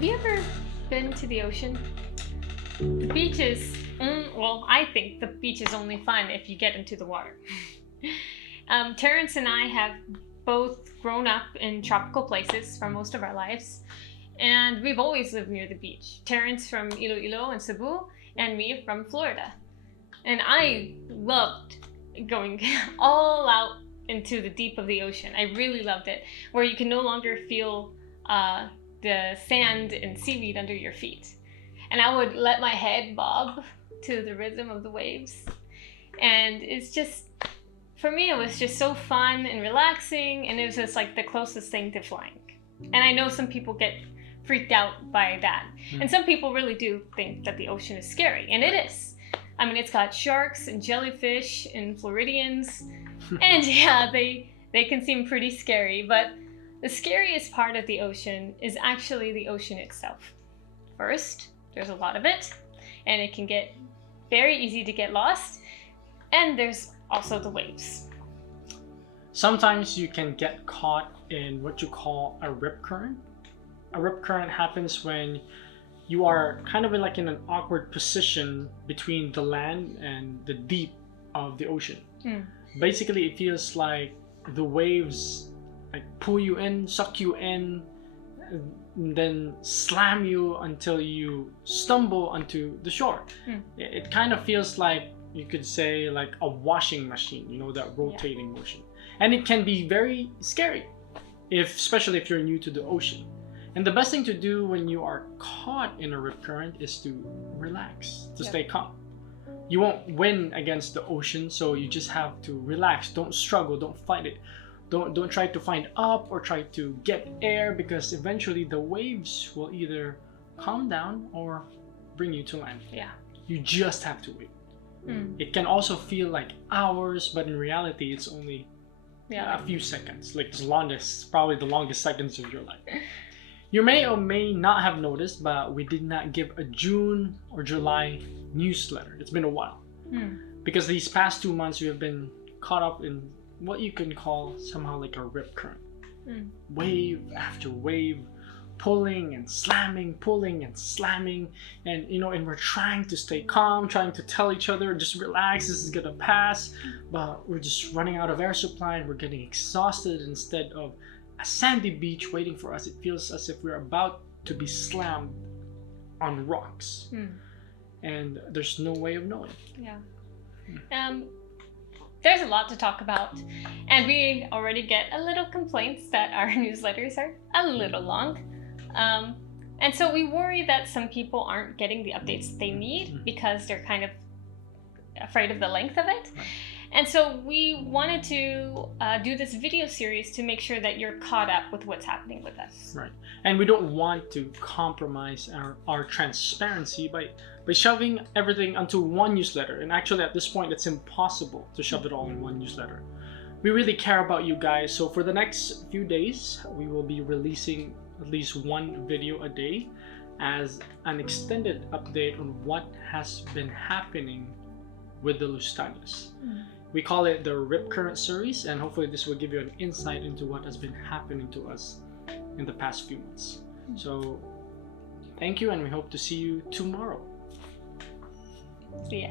Have you ever been to the ocean? The beach is, well, I think the beach is only fun if you get into the water. Terrence and I have both grown up in tropical places for most of our lives, and we've always lived near the beach. Terrence from Iloilo and Cebu, and me from Florida. And I loved going all out into the deep of the ocean. I really loved it, where you can no longer feel the sand and seaweed under your feet. And I would let my head bob to the rhythm of the waves. And it's just, for me, it was just so fun and relaxing, and it was just like the closest thing to flying. And I know some people get freaked out by that. And some people really do think that the ocean is scary, and it is. I mean, it's got sharks and jellyfish and Floridians, and yeah, they can seem pretty scary, but the scariest part of the ocean is actually the ocean itself. First, there's a lot of it, and it can get very easy to get lost, and there's also the waves. Sometimes you can get caught in what you call a rip current. A rip current happens when you are kind of in an awkward position between the land and the deep of the ocean. Basically, it feels like the waves pull you in, suck you in, and then slam you until you stumble onto the shore. It kind of feels like, you could say, like a washing machine, that rotating motion. And it can be very scary, especially if you're new to the ocean. And the best thing to do when you are caught in a rip current is to relax, to stay calm. You won't win against the ocean, so you just have to relax. Don't struggle, don't fight it. Don't try to find up or try to get air, because eventually the waves will either calm down or bring you to land. You just have to wait. It can also feel like hours, but in reality it's only a few seconds. Probably the longest seconds of your life. You may or may not have noticed, but we did not give a June or July newsletter. It's been a while. Because these past 2 months we have been caught up in what you can call somehow like a rip current. Wave after wave, pulling and slamming, and and we're trying to stay calm, trying to tell each other, just relax, this is gonna pass, but we're just running out of air supply and we're getting exhausted. Instead of a sandy beach waiting for us, it feels as if we're about to be slammed on rocks. And there's no way of knowing. There's a lot to talk about, and we already get a little complaints that our newsletters are a little long. And so we worry that some people aren't getting the updates they need because they're kind of afraid of the length of it. And so we wanted to do this video series to make sure that you're caught up with what's happening with us. Right. And we don't want to compromise our transparency by shoving everything onto one newsletter. And actually at this point it's impossible to shove it all in one newsletter. We really care about you guys, so for the next few days we will be releasing at least one video a day as an extended update on what has been happening with the Lustañas. We call it the Rip Current series, and hopefully this will give you an insight into what has been happening to us in the past few months. So thank you, and we hope to see you tomorrow. See ya.